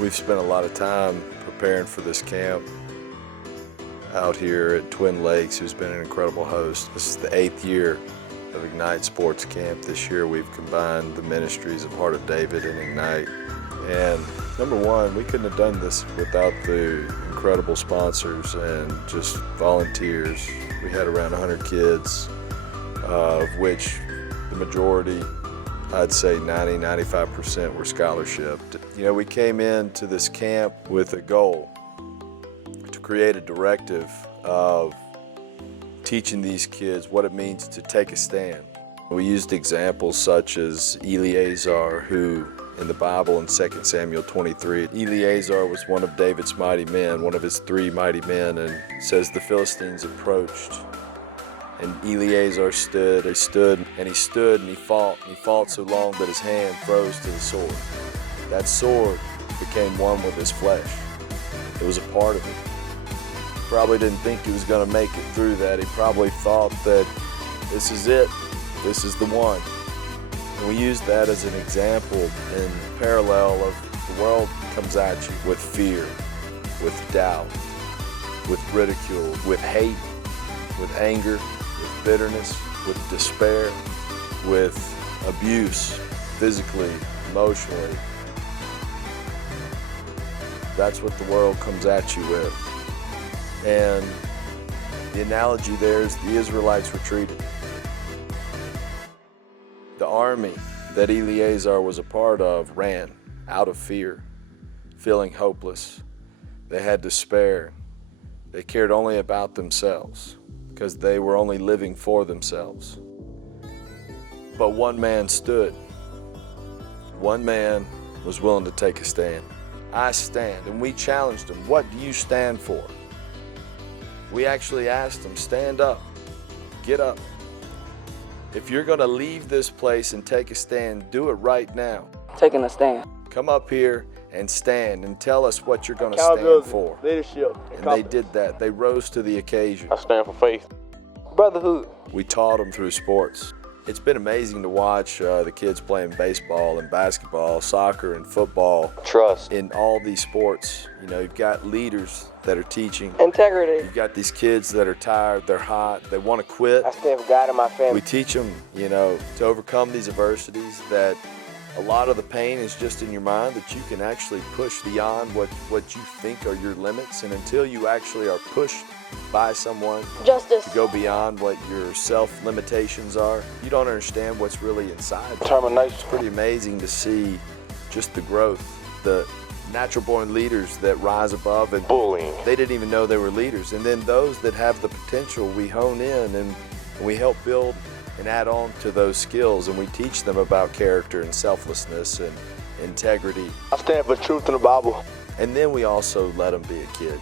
We've spent a lot of time preparing for this camp out here at Twin Lakes, who's been an incredible host. This is the 8th year of Ignite Sports Camp. This year we've combined the ministries of Heart of David and Ignite. And number one, we couldn't have done this without the incredible sponsors and just volunteers. We had around 100 kids, of which the majority, I'd say 90–95% were scholarship. You know, we came into this camp with a goal to create a directive of teaching these kids what it means to take a stand. We used examples such as Eleazar, who in the Bible in 2 Samuel 23, Eleazar was one of David's mighty men, one of his 3 mighty men, and it says the Philistines approached. And Eleazar stood, he stood, and he fought so long that his hand froze to the sword. That sword became one with his flesh. It was a part of him. Probably didn't think he was going to make it through that. He probably thought that this is it, this is the one. And we use that as an example in parallel of the world comes at you with fear, with doubt, with ridicule, with hate, with anger, with bitterness, with despair, with abuse, physically, emotionally. That's what the world comes at you with. And the analogy there is the Israelites retreated. The army that Eleazar was a part of ran out of fear, feeling hopeless. They had despair. They cared only about themselves because they were only living for themselves. But one man stood. One man was willing to take a stand. I stand, and we challenged him, what do you stand for? We actually asked him, stand up, get up. If you're gonna leave this place and take a stand, do it right now. Taking a stand. Come up here and stand and tell us what you're gonna stand for. Leadership. And they did that. They rose to the occasion. I stand for faith. Brotherhood. We taught them through sports. It's been amazing to watch the kids playing baseball and basketball, soccer and football. Trust. In all these sports, you know, you've got leaders that are teaching. Integrity. You've got these kids that are tired, they're hot, they want to quit. I stand for God and my family. We teach them, you know, to overcome these adversities, that a lot of the pain is just in your mind, that you can actually push beyond what you think are your limits. And until you actually are pushed by someone Justice. to go beyond what your self-limitations are, you don't understand what's really inside. Determination. It's pretty amazing to see just the growth, the natural-born leaders that rise above, and Bullying. they didn't even know they were leaders. And then those that have the potential, we hone in and we help build and add on to those skills, and we teach them about character and selflessness and integrity. I stand for truth in the Bible. And then we also let them be a kid.